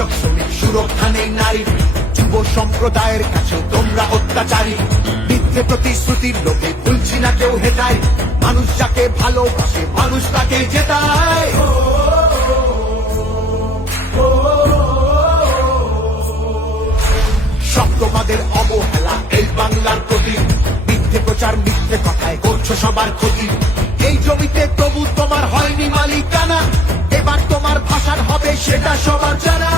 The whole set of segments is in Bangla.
কৃষক শ্রমিক সুরক্ষা নেই নারী, যুব সম্প্রদায়ের কাছে তোমরা অত্যাচারী। মিথ্যে প্রতিশ্রুতির লোভে ভুলছি না কেউ হেটায়, মানুষ যাকে ভালোবাসে মানুষ তাকে জেতায়। তোমাদের অবহেলা এই বাংলার প্রতি, মিথ্যে প্রচার মিথ্যে কথায় করছো সবার ক্ষতি। এই জমিতে তবু তোমার হয়নি মালিকানা, এবার তোমার ভাষার হবে সেটা সবার জানা।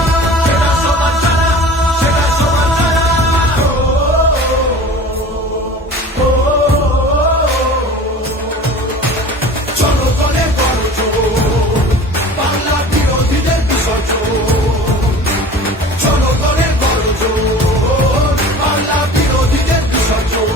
জনগণের গর্জন, বাংলা বিরোধীদের বিসর্জন। জনগণের গর্জন, বাংলা বিরোধীদের বিসর্জন।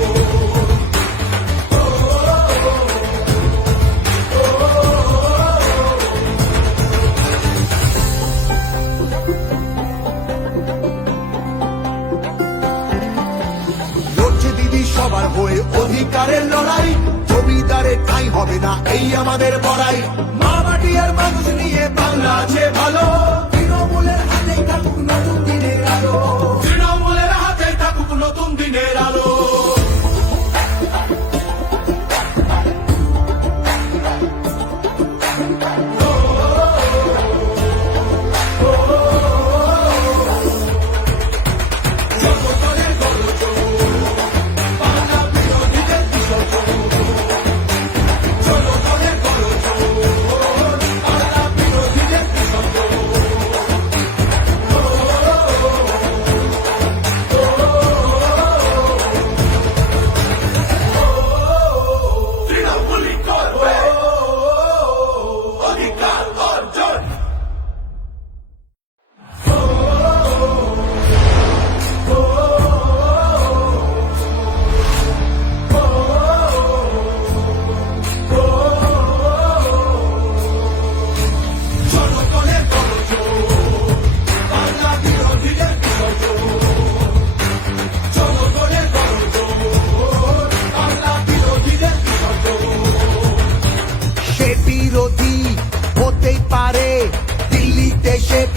লড়ছে দিদি সবার হয়ে অধিকারের লড়াই, জমিদারের ঠাঁই হবে না এই আমাদের বড়াই। মা মাটি আর মানুষ নিয়ে বাংলা আছে ভালো, তৃণমূলের হাতেই থাকুক নতুন দিনের আলো। তৃণমূলের হাতেই থাকুক নতুন দিনের আলো।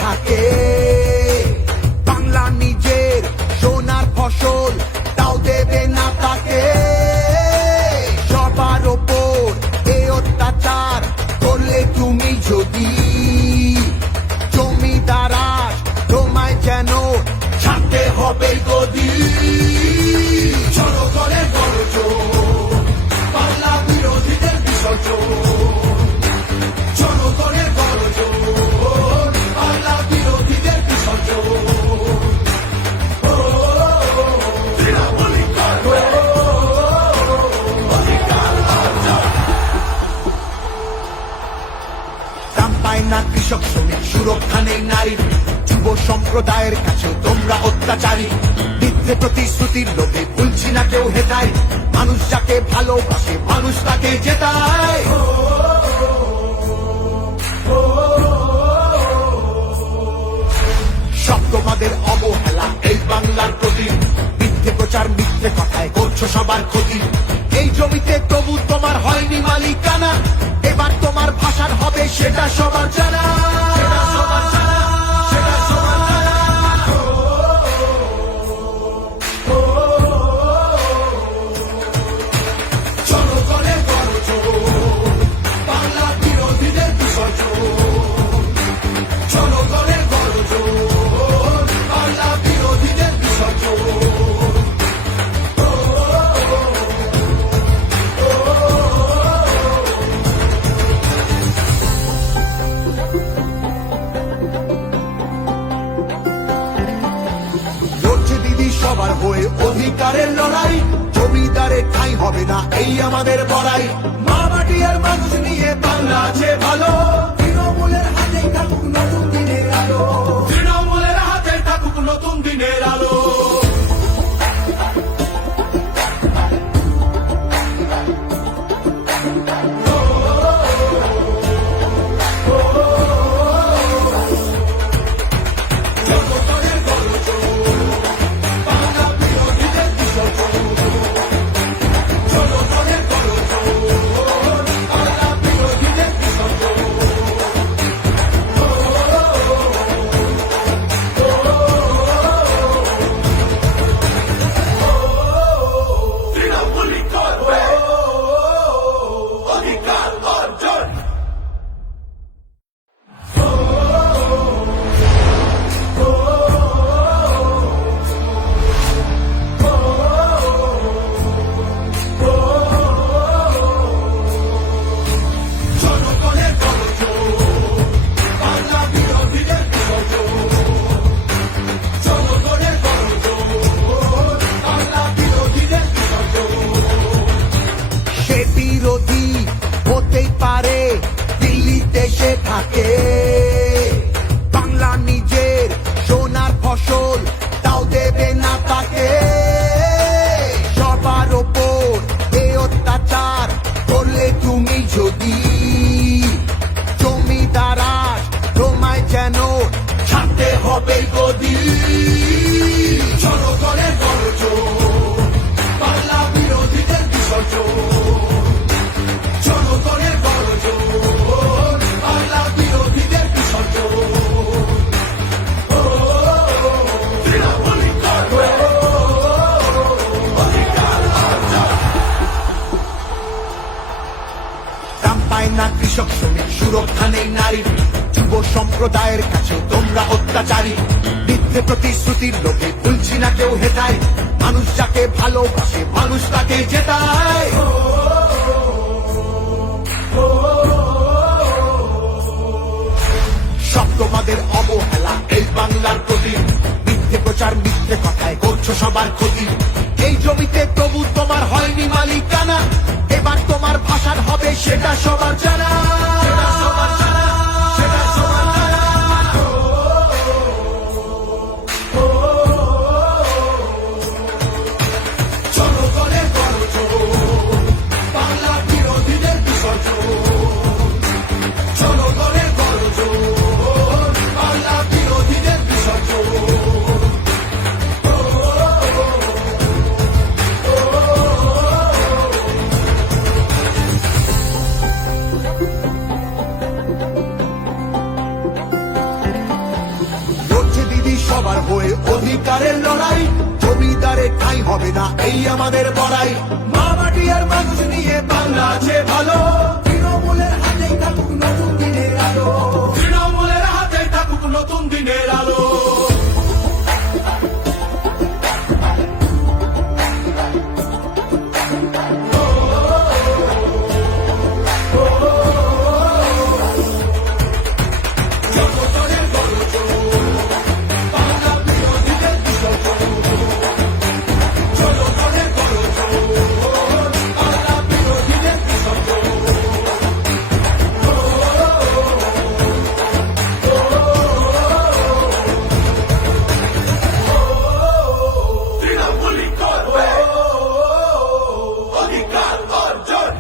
থাকে বাংলা নিজের সোনার ফসল, তাও দেবে না তাকে। সবার ওপর এ অত্যাচার করলে তুমি যদি, জমিদার তোমায় যেন ছাড়তে হবে গদি। জনগণের গর্জন, বাংলা বিরোধীদের বিসর্জন। জনগণের গর্জন, বাংলা বিরোধীদের বিসর্জন। দাম পায় না কৃষক শ্রমিক সুরক্ষা নেই নারীর, যুব সম্প্রদায়ের কাছে তোমরা অত্যাচারী। মিথ্যে প্রতিশ্রুতির লোভে ভুলছি না কেউ হেটায়, মানুষ যাকে ভালোবাসে মানুষ তাকে জেতায়। সব তোমাদের অবহেলা এই বাংলার প্রতি, মিথ্যে প্রচার মিথ্যে কথায় করছো সবার ক্ষতি। এই জমিতে তবু তোমার হয়নি মালিকানা, এবার তোমার ভাষার হবে সেটা সবার জানা। জনগণের গর্জন, বাংলা বিরোধীদের বিসর্জন। জনগণের গর্জন, বাংলা বিরোধীদের বিসর্জন। লড়ছে দিদি সবার হয়ে অধিকারের লড়াই, জমিদারের ঠাঁই হবে না এই আমাদের বড়াই। মা মাটি আর মানুষ নিয়ে বাংলা আছে ভালো, তৃণমূলের হাতেই থাকুক নতুন দিনের আলো। তৃণমূলের হাতেই থাকুক নতুন দিনের আলো। হবেই গদি। জনগণের গর্জন, বাংলা বিরোধীদের বিসর্জন। জনগণের গর্জন, বাংলা বিরোধীদের বিসর্জন। দাম পায় না কৃষক শ্রমিক, সুরক্ষা নেই নারীর, যুব সম্প্রদায়ের কাছে তোমরা অত্যাচারী। মিথ্যে প্রতিশ্রুতির লোভে ভুলছি না কেউ হেটায়, মানুষ যাকে ভালোবাসে মানুষ তাকে জেতায়। সব তোমাদের অবহেলা এই বাংলার প্রতি, মিথ্যে প্রচার মিথ্যে কথায় করছো সবার ক্ষতি। এই জমিতে তবু তোমার হয়নি মালিকানা, এবার তোমার ভাষার হবে সেটা সবার জানা। সেটা সবার জানা, সেটা সবার জানা। জনগণের গর্জন, বাংলা বিরোধীদের বিসর্জন। জনগণের গর্জন, বাংলা বিরোধীদের বিসর্জন। লড়ছে দিদি সবার হয়ে অধিকারের লড়াই, জমিদারে ঠাঁই হবে না এই আমাদের বড়াই। মা মাটি আর মানুষ নিয়ে বাংলা আছে ভালো, তৃণমূলের হাতেই থাকুক নতুন দিনের আলো। তৃণমূলের হাতেই থাকুক নতুন দিনের আলো। জনগণের গর্জন, বাংলা বিরোধীদের বিসর্জন। জনগণের গর্জন, বাংলা বিরোধীদের বিসর্জন। তৃণমূলই করবে অধিকার অর্জন।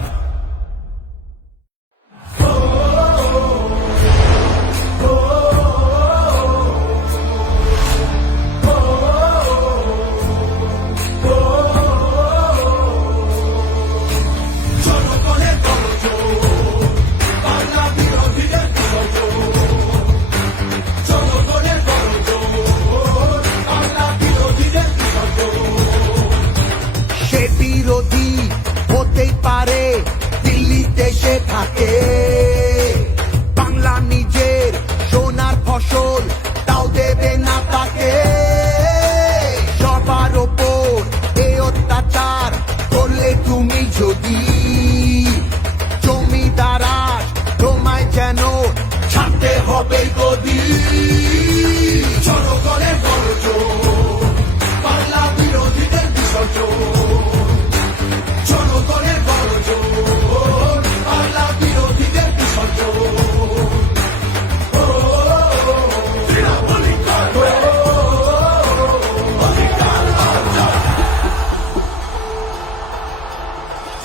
জনগণের গর্জন, বাংলা বিরোধীদের বিসর্জন। জনগণের গর্জন, বাংলা বিরোধীদের বিসর্জন। সে বিরোধী হতেই পারে, দিল্লিতে সে থাকে, বাংলা নিজের সোনার ফসল তাও দেবে না তাকে। সবার ওপর এ অত্যাচার করলে তুমি যদি, জমিদারা তোমায় যেন ছাড়তে হবে গদি। জনগণের গর্জন, বাংলা বিরোধীদের বিসর্জন। জনগণের গর্জন, বাংলা বিরোধীদের বিসর্জন। তৃণমূলই করবে অধিকার অর্জন।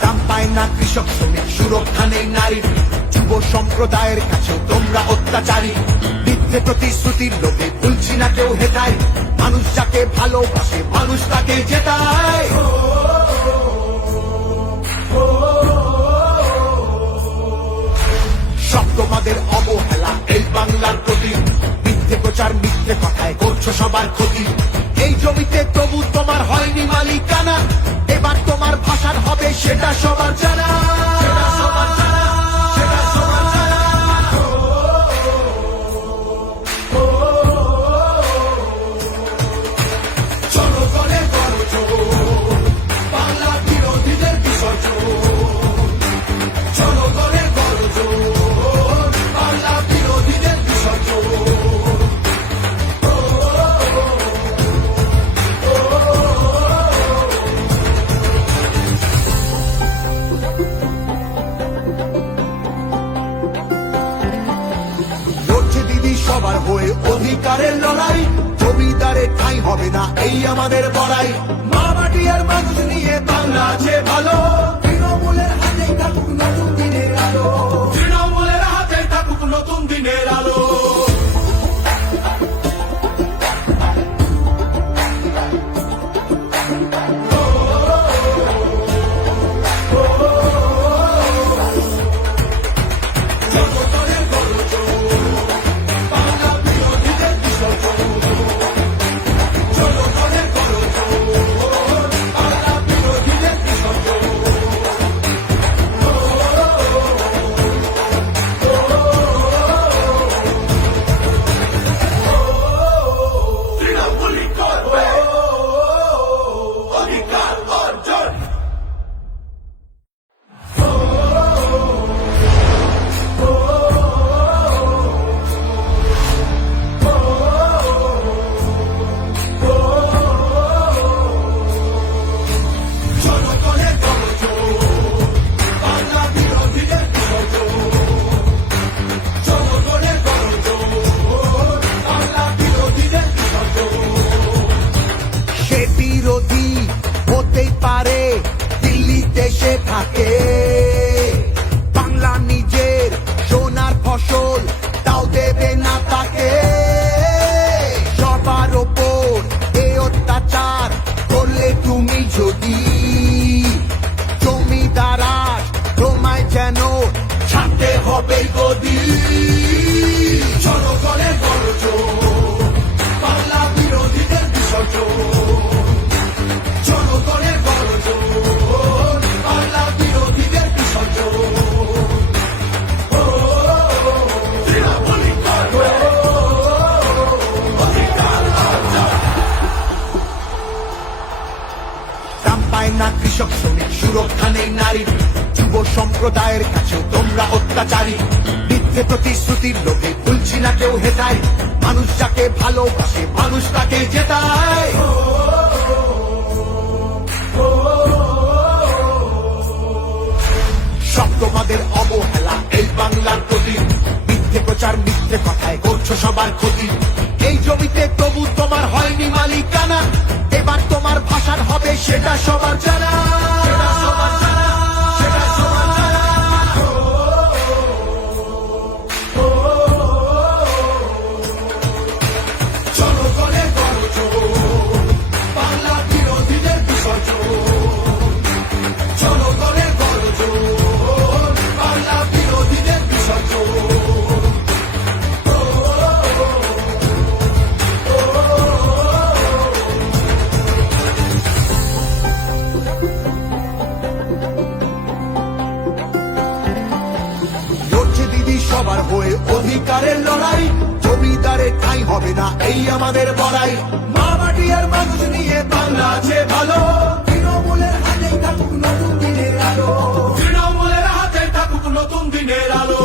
দাম পায় না কৃষক শ্রমিক, সুরক্ষা নেই নারীর, যুব সম্প্রদায়ের কাছেও তোমরা অত্যাচারী। মিথ্যে প্রতিশ্রুতির লোভে ভুলছি না কেউ হেটায়, মানুষ যাকে ভালোবাসে মানুষ তাকে জেতায়। সব তোমাদের অবহেলা এই বাংলার প্রতি, মিথ্যে প্রচার মিথ্যে কথায় করছো সবার ক্ষতি। এই জমিতে তবু তোমার হয়নি মালিকানা, এবার তোমার ভাষার হবে সেটা সবার জানা। সেটা সবার জানা, সেটা সবার জানা। জনগণের গর্জন, বাংলা বিরোধীদের বিসর্জন। জনগণের গর্জন, বাংলা বিরোধীদের বিসর্জন। লড়ছে দিদি সবার হয়ে অধিকারের লড়াই, জমিদারে ঠাঁই হবে না এই আমাদের বড়াই। মা মাটি আর মানুষ নিয়ে বাংলা আছে ভালো, তৃণমূলের হাতেই থাকুক নতুন দিনের আলো। তৃণমূলের হাতেই থাকুক নতুন দিনের আলো। দাম পায় না কৃষক শ্রমিক, সুরক্ষা নেই নারীর, যুব সম্প্রদায়ের কাছেও তোমরা অত্যাচারী। মিথ্যে প্রতিশ্রুতির লোভে ভুলছি না কেউ হেটায়, মানুষ যাকে ভালোবাসে মানুষ তাকে জেতায়। সব তোমাদের অবহেলা এই বাংলার প্রতি, মিথ্যে প্রচার মিথ্যে কথায় করছো সবার ক্ষতি। এই জমিতে তবু তোমার হয়নি মালিকানা, এবার তোমার ভাষার হবে সেটা সবার জানা। জনগণের গর্জন, বাংলা বিরোধীদের বিসর্জন। জনগণের গর্জন, বাংলা বিরোধীদের বিসর্জন। লড়ছে দিদি সবার হয়ে অধিকারের লড়াই, জমিদারে ঠাঁই হবে না এই আমাদের বড়াই। মা মাটি আর মানুষ নিয়ে বাংলা আছে ভালো, তৃণমূলের হাতেই থাকুক নতুন দিনের আলো। তৃণমূলের হাতে থাকুক নতুন দিনের আলো।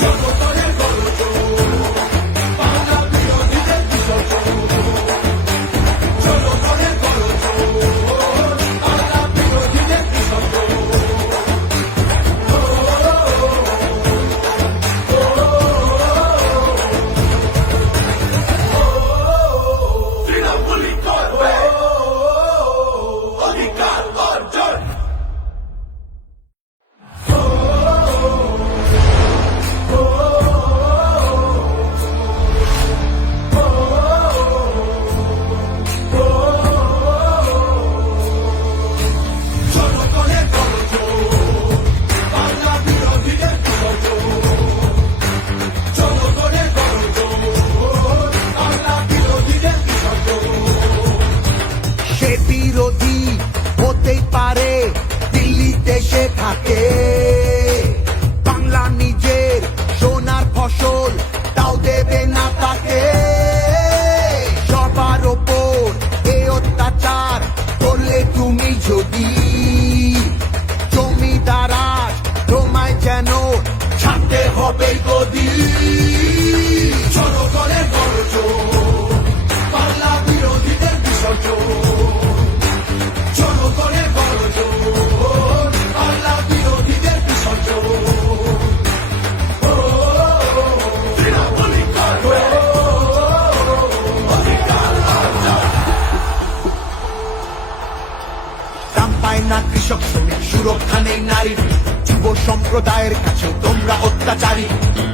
জনগণের গর্জন, বাংলা বিরোধীদের বিসর্জন। জনগণের গর্জন, বাংলা বিরোধীদের বিসর্জন। তৃণমূলী করবে অধিকার অর্জন। জনগণের গর্জন, বাংলা বিরোধীদের বিসর্জন। জনগণের গর্জন, বাংলা বিরোধীদের বিসর্জন। সে বিরোধী হতেই পারে, দিল্লিতে সে থাকে, বাংলা নিজের সোনার ফসল তাও দেবে না তাকে। সবার ওপর এ অত্যাচার করলে তুমি যদি, জমিদারাজ তোমায় যেন ছাড়তে হবে গদি। জনগণের গর্জন, বাংলা বিরোধীদের বিসর্জন। জনগণের গর্জন, বাংলা বিরোধীদের বিসর্জন। তৃণমূলী করবে অধিকার অর্জন। দাম পায় না কৃষক শ্রমিক, সুরক্ষা নেই নারীর, যুব সম্প্রদায়ের কাছেও তোমরা অত্যাচারী।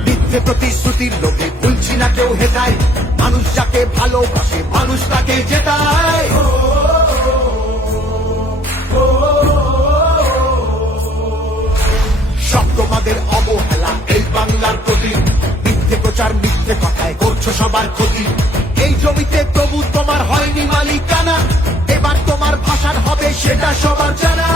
মিথ্যে প্রতিশ্রুতির লোভে ভুলছি না কেউ হেটায়, মানুষ যাকে ভালোবাসে মানুষ তাকে জেতায়। সব তোমাদের অবহেলা এই বাংলার প্রতি, মিথ্যে প্রচার মিথ্যে কথায় করছো সবার ক্ষতি। এই জমিতে তবু তোমার হয়নি মালিকানা, এবার তোমার ভাষার হবে সেটা সবার জানা।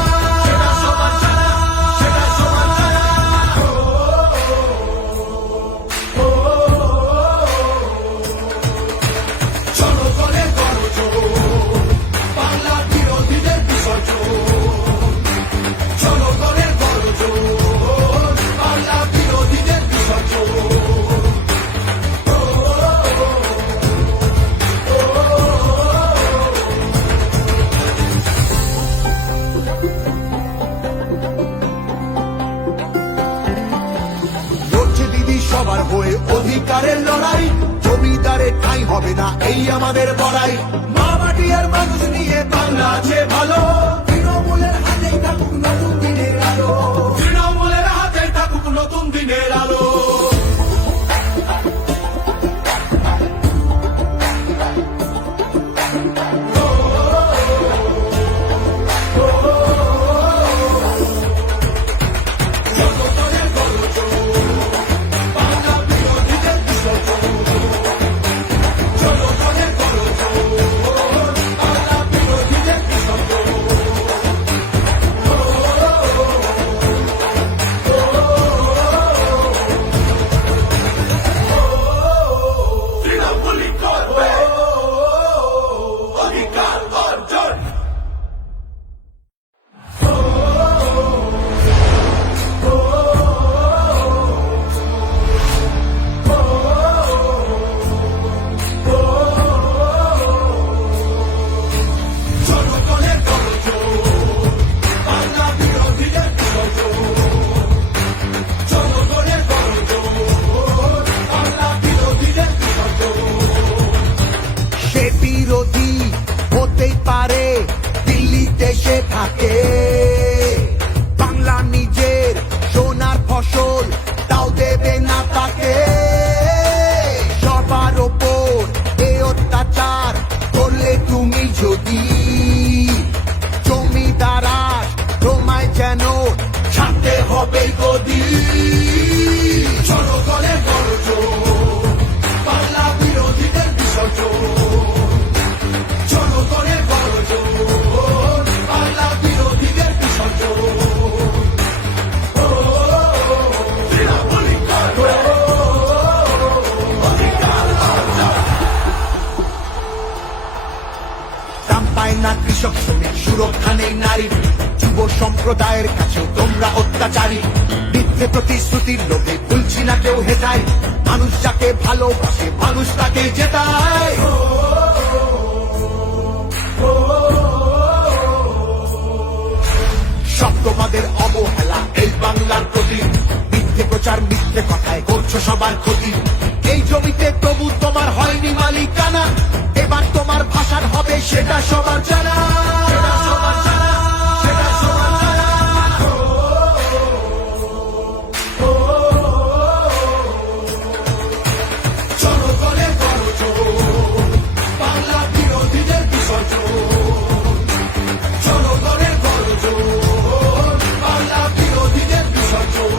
জনগণের গর্জন, বাংলা বিরোধীদের বিসর্জন। জনগণের গর্জন, বাংলা বিরোধীদের বিসর্জন। লড়ছে দিদি সবার হয়ে অধিকারের লড়াই, জমিদারে ঠাঁই হবে না এই আমাদের বড়াই। মা মাটি আর মানুষ নিয়ে বাংলা আছে ভালো, তৃণমূলের হাতেই থাকুক নতুন দিনের আলো। তৃণমূলের হাতেই থাকুক নতুন দিনের আলো। জনগণের গর্জন, বাংলা বিরোধীদের বিসর্জন। জনগণের গর্জন, বাংলা বিরোধীদের বিসর্জন। তোমায় যেন ছাড়তে হবে গদি। জনগণের গর্জন, বাংলা বিরোধীদের বিসর্জন। জনগণের গর্জন, বাংলা বিরোধীদের বিসর্জন। দাম পায় না কৃষক শ্রমিক, সুরক্ষা নেই নারীর, যুব সম্প্রদায়ের কাছেও তোমরা অত্যাচারী। মিথ্যে প্রতিশ্রুতির লোভে ভুলছি না কেউ হেটায়, মানুষ যাকে ভালোবাসে মানুষ তাকে জেতায়। সব তোমাদের অবহেলা এই বাংলার প্রতি, মিথ্যে প্রচার মিথ্যে কথায় করছো সবার ক্ষতি। এই জমিতে তবু তোমার হয়নি মালিকানা, এবার তোমার ভাষার হবে সেটা সবার জানা। জনগণের গর্জন, বাংলা বিরোধীদের বিসর্জন। জনগণের গর্জন, বাংলা বিরোধীদের বিসর্জন।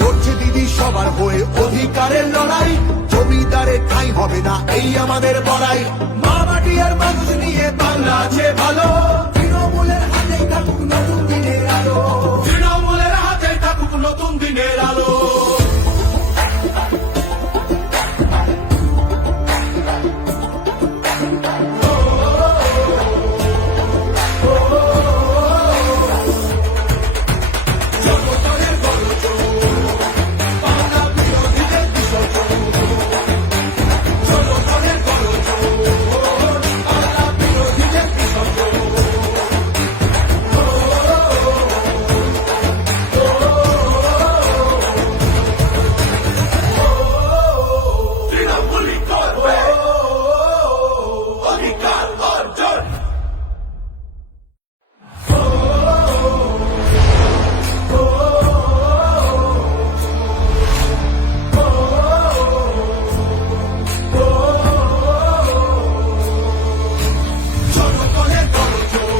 লড়ছে দিদি সবার হয়ে অধিকারের লড়াই, জমিদারের ঠাঁই হবে না এই আমাদের বড়াই। মা মাটি আর মানুষ নিয়ে বাংলা আছে ভালো, তৃণমূলের হাতে থাকুক নতুন দিনের আলো। তৃণমূলের হাতে থাকুক নতুন দিনের আলো। জনগণের গর্জন, বাংলা বিরোধীদের বিসর্জন। জনগণের গর্জন, বাংলা বিরোধীদের বিসর্জন। তৃণমূলী করবে অধিকার অর্জন। জনগণের গর্জন,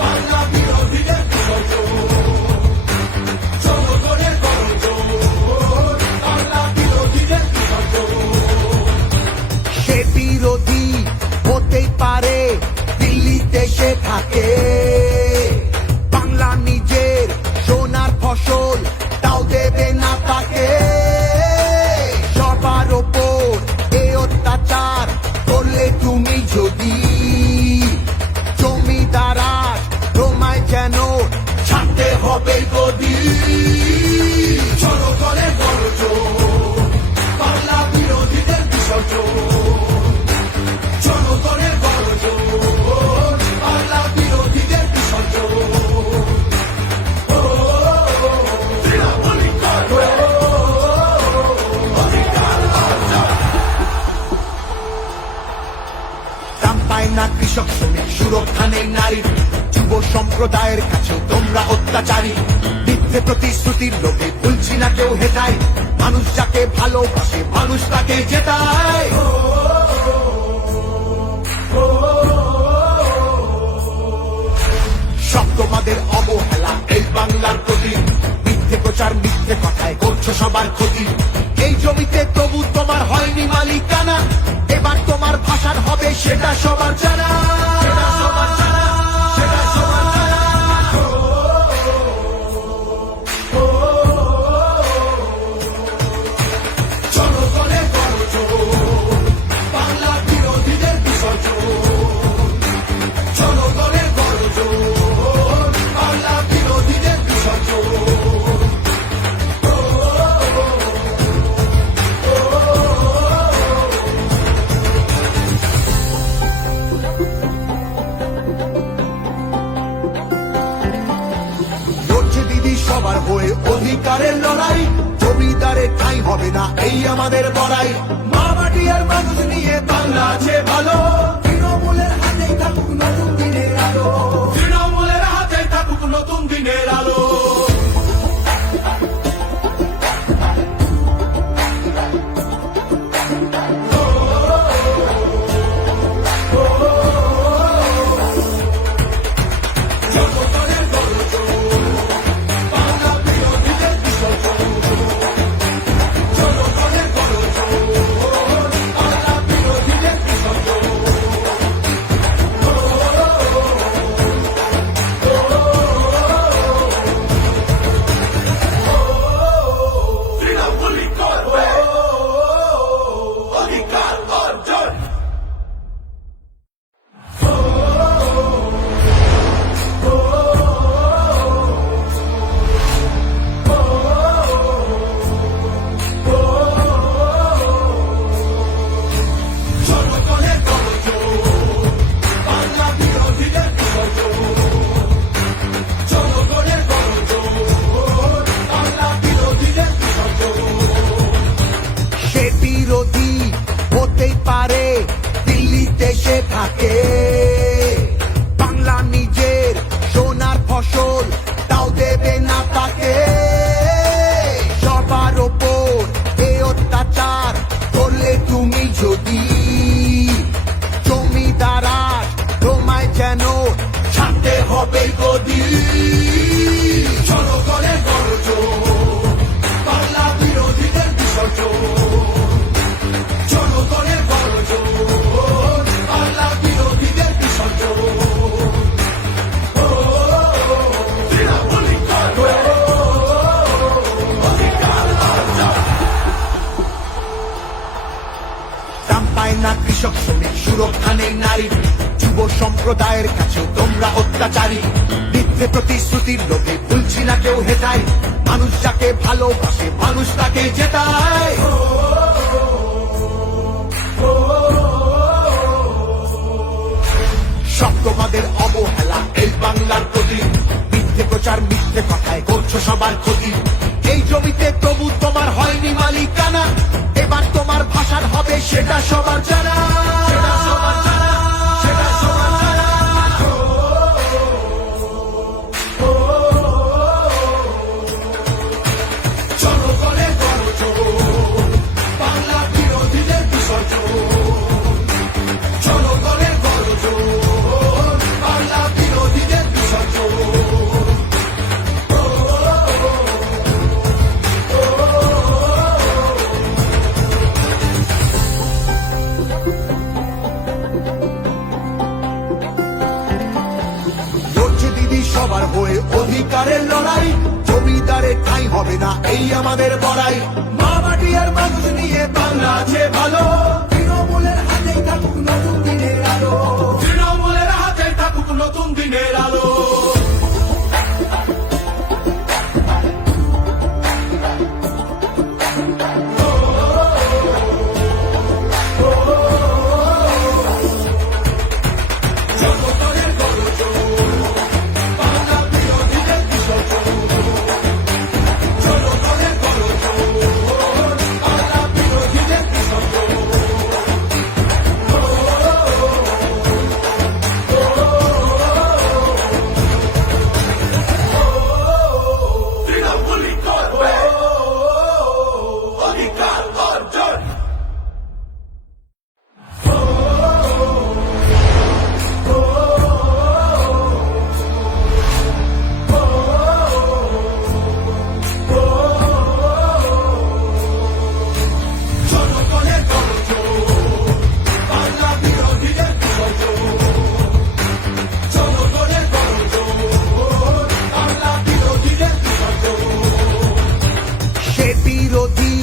বাংলা বিরোধীদের বিসর্জন। জনগণের গর্জন, বাংলা বিরোধীদের বিসর্জন। সে বিরোধী হতেই পারে, দিল্লিতে সে থাকে, বাংলা নিজের সোনার ফসল তাও দেবে না তাকে। সবার ওপর এ অত্যাচার করলে তুমি যদি, জমিদারা তোমায় যেন ছাড়তে হবে গদি। জনগণের গর্জন, বাংলা বিরোধীদের বিসর্জন। জনগণের গর্জন, বাংলা বিরোধীদের বিসর্জন। তৃণমূলী করবে অধিকার অর্জন। দাম পায় না কৃষক শ্রমিক, সুরক্ষা নেই নারীর, যুব সম্প্রদায়ের কাছেও তোমরা অত্যাচারী। মিথ্যে প্রতিশ্রুতির লোভে ভুলছি না কেউ হেটায়, মানুষ যাকে ভালোবাসে মানুষ তাকে জেতায়। সব তোমাদের অবহেলা এই বাংলার প্রতি, মিথ্যে প্রচার মিথ্যে কথায় করছো সবার ক্ষতি। এই জমিতে তবু তোমার হয়নি মালিকানা, এবার তোমার ভাষার হবে সেটা সবার জানা। জনগণের গর্জন, বাংলা বিরোধীদের বিসর্জন। জনগণের গর্জন, বাংলা বিরোধীদের বিসর্জন। লড়ছে দিদি সবার হয়ে অধিকারের লড়াই, জমিদারের ঠাঁই হবে না এই আমাদের বড়াই। মা মাটি আর মানুষ নিয়ে বাংলা আছে ভালো, তৃণমূলের হাতেই থাকুক নতুন দিনের আলো। তৃণমূলের হাতে থাকুক নতুন দিনের আলো। গদি। জনগণের গর্জন, বাংলা বিরোধীদের বিসর্জন। জনগণের গর্জন, বাংলা বিরোধীদের বিসর্জন। দাম পায় না কৃষক শ্রমিক, সুরক্ষা নেই নারীর, যুব সম্প্রদায়ের কাছেও তোমরা অত্যাচারী। মিথ্যে প্রতিশ্রুতির লোভে ভুলছি না কেউ হেটায়, মানুষ যাকে ভালোবাসে মানুষ তাকে জেতায়। সব তোমাদের অবহেলা এই বাংলার প্রতি, মিথ্যে প্রচার মিথ্যে কথায় করছো সবার ক্ষতি। এই জমিতে তবু তোমার হয়নি মালিকানা, এবার তোমার ভাষার হবে সেটা সবার জানা। সেটা সবার জানা, সেটা সবার জানা। জনগণের গর্জন, বাংলা বিরোধীদের বিসর্জন। জনগণের গর্জন, বাংলা বিরোধীদের বিসর্জন। লড়ছে দিদি সবার হয়ে অধিকারের লড়াই, জমিদারে ঠাঁই হবে না এই আমাদের বড়াই। মা মাটি আর মানুষ নিয়ে বাংলা আছে ভালো, তৃণমূলের হাতেই থাকুক নতুন দিনের আলো। তৃণমূলের হাতেই থাকুক নতুন দিনের আলো। জনগণের গর্জন, বাংলা বিরোধীদের বিসর্জন। জনগণের গর্জন, বাংলা বিরোধীদের বিসর্জন। তৃণমূলী করবে অধিকার অর্জন। জনগণের গর্জন, বাংলা বিরোধীদের বিসর্জন। জনগণের গর্জন, বাংলা বিরোধীদের বিসর্জন। সে বিরোধী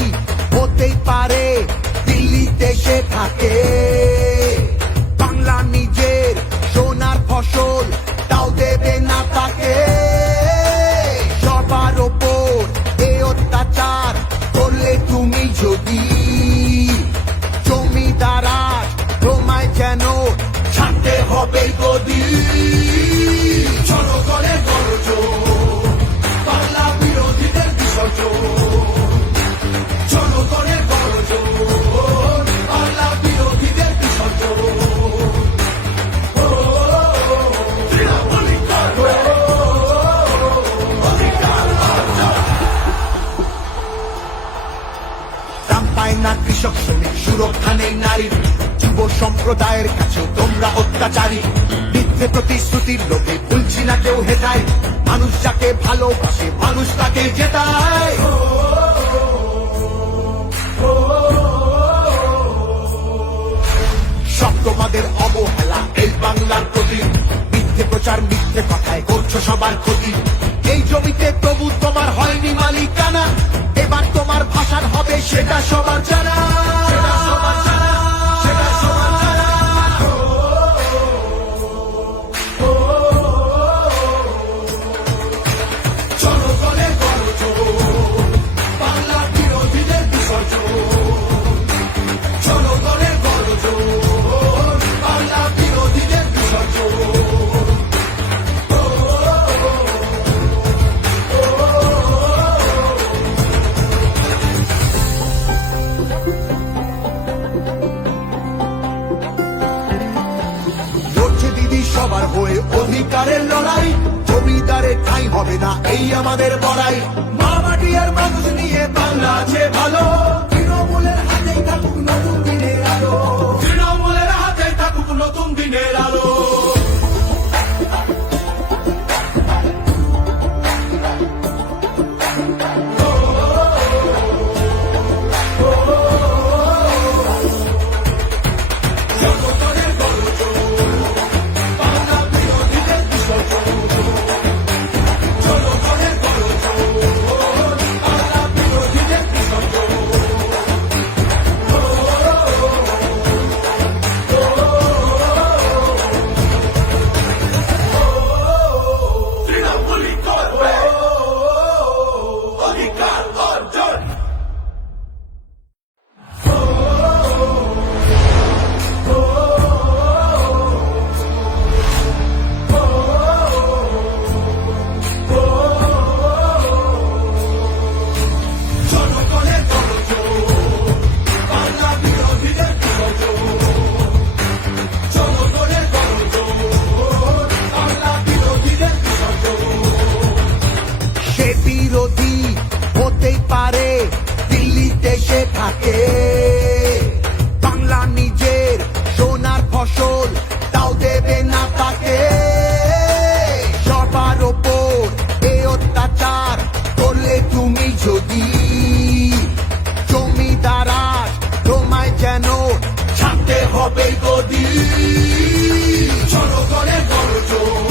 হতেই পারে, দিল্লিতে সে থাকে, বাংলা নিজের সোনার ফসল তাও দেবে না তাকে। সবার ওপর এ অত্যাচার করলে তুমি যদি, জমিদারা তোমায় যেন ছাড়তে হবে গদি। জনগণের গর্জন, বাংলা বিরোধীদের বিসর্জন। জনগণের গর্জন, বাংলা বিরোধীদের বিসর্জন। তৃণমূলী করবে অধিকার অর্জন। দাম পায় না কৃষক শ্রমিক, সুরক্ষা নেই নারীর, যুব সম্প্রদায়ের কাছেও তোমরা অত্যাচারী। মিথ্যে প্রতিশ্রুতির লোভে ভুলছি না কেউ হেটায়, মানুষ যাকে ভালোবাসে মানুষ তাকে জেতায়। সব তোমাদের অবহেলা এই বাংলার প্রতি, মিথ্যে প্রচার মিথ্যে কথায় করছো সবার ক্ষতি। এই জমিতে তবু তোমার হয়নি মালিকানা, এবার তোমার ভাষার হবে সেটা সবার জানা। সেটা সবার জানা, সেটা সবার জানা। জনগণের গর্জন, বাংলা বিরোধীদের বিসর্জন। জনগণের গর্জন, বাংলা বিরোধীদের বিসর্জন। লড়ছে দিদি সবার হয়ে অধিকারের লড়াই, জমিদারে ঠাঁই হবে না এই আমাদের বড়াই। মা মাটি আর মানুষ নিয়ে বাংলা আছে ভালো, তৃণমূলের হাতেই থাকুক নতুন দিনের আলো। তৃণমূলের হাতেই থাকুক নতুন দিনের আলো। বিরোধী হতেই পারে, দিল্লিতে সে থাকে। বাংলা নিজের সোনার ফসল, তাও দেবে না তাকে। সবার ওপর এ অত্যাচার করলে তুমি যদি, জমিদারাজ তোমায় যেন ছাড়তে হবে গদি। জনগণের গর্জন,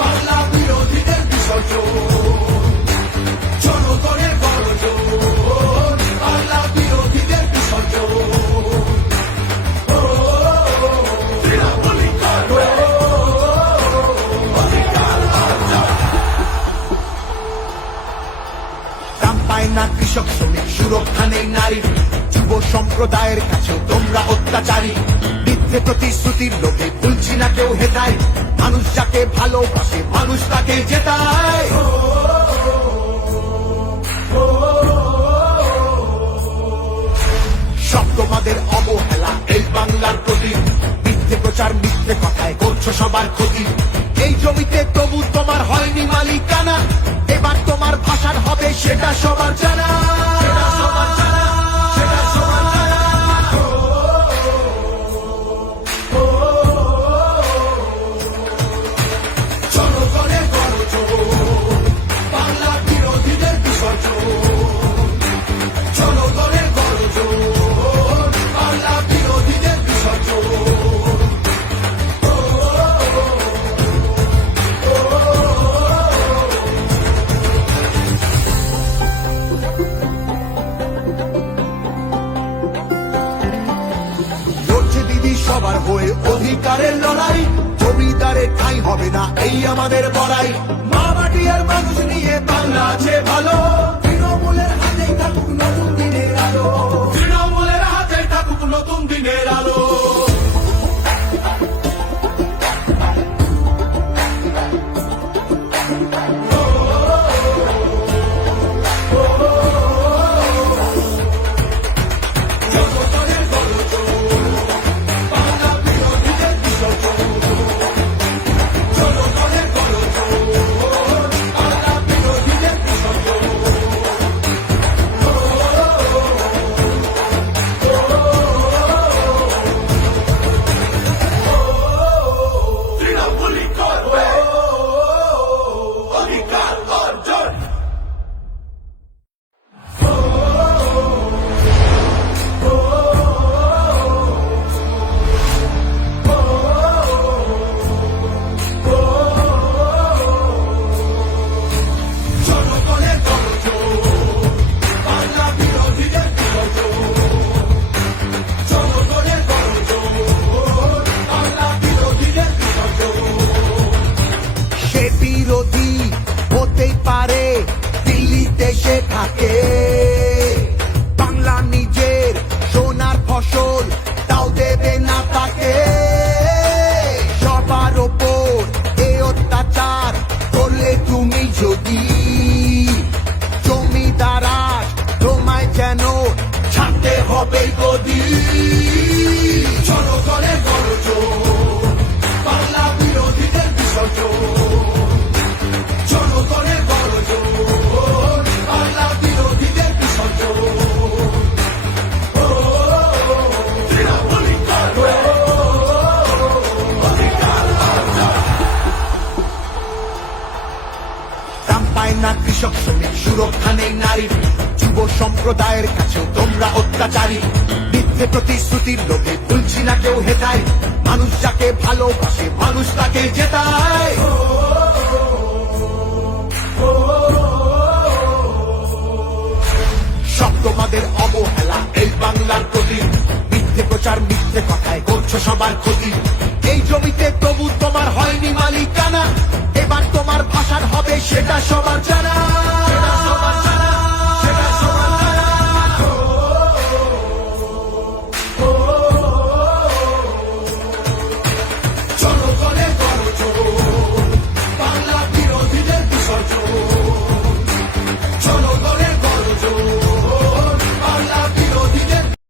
বাংলা বিরোধীদের বিসর্জন। জনগণের গর্জন, বাংলা বিরোধীদের বিসর্জন। দাম পায় না কৃষক শ্রমিক, সুরক্ষা নেই নারীর, যুব সম্প্রদায়ের কাছেও তোমরা অত্যাচারী। মিথ্যে প্রতিশ্রুতির লোভে ভুলছি না কেউ হেতায়, মানুষ যাকে ভালোবাসে মানুষ তাকে জেতায়। সব তোমাদের অবহেলা এই বাংলার প্রতি, মিথ্যে প্রচার মিথ্যে কথায় করছো সবার ক্ষতি। এই জমিতে তবু তোমার হয়নি মালিকানা, এবার তোমার ভাষার হবে সেটা সবার জানা। সেটা সবার জানা, সেটা সবার জানা। জনগণের গর্জন, বাংলা বিরোধীদের বিসর্জন। জনগণের গর্জন, বাংলা বিরোধীদের বিসর্জন। লড়ছে দিদি সবার হয়ে অধিকারের লড়াই, জমিদারের ঠাঁই হবে না এই আমাদের বড়াই। মা মাটি আর মানুষ নিয়ে বাংলা আছে ভালো, তৃণমূলের হাতেই থাকুক নতুন দিনের আলো। তৃণমূলের হাতেই থাকুক নতুন দিনের আলো। জনগণের গর্জন, বাংলা বিরোধীদের বিসর্জন। জনগণের গর্জন, বাংলা বিরোধীদের বিসর্জন। তৃণমূলী করবে অধিকার অর্জন। জনগণের গর্জন, বাংলা বিরোধীদের বিসর্জন। জনগণের গর্জন, বাংলা বিরোধীদের বিসর্জন। সে বিরোধী হতেই পারে, দিল্লিতে সে থাকে। বাংলা নিজের সোনার ফসল, তাও দেবে না তাকে। সবার ওপর এ অত্যাচার করলে তুমি যদি, জমিদারাজ তোমায় যেন ছাড়তে হবে গদি। জনগণের গর্জন, বাংলা বিরোধীদের বিসর্জন। জনগণের গর্জন, বাংলা বিরোধীদের বিসর্জন। তৃণমূলী করবে অধিকার অর্জন। দাম পায় না কৃষক শ্রমিক, সুরক্ষা নেই নারীর, যুব সম্প্রদায়ের কাছেও তোমরা অত্যাচারী। মিথ্যে প্রতিশ্রুতির লোভে ভুলছি না কেউ হেতায়, মানুষ যাকে ভালোবাসে মানুষ তাকে জেতায়। সব তোমাদের অবহেলা এই বাংলার প্রতি, মিথ্যে প্রচার মিথ্যে কথায় করছো সবার ক্ষতি। এই জমিতে তবু তোমার হয়নি মালিকানা, এবার তোমার ভাষার হবে সেটা সবার জানা।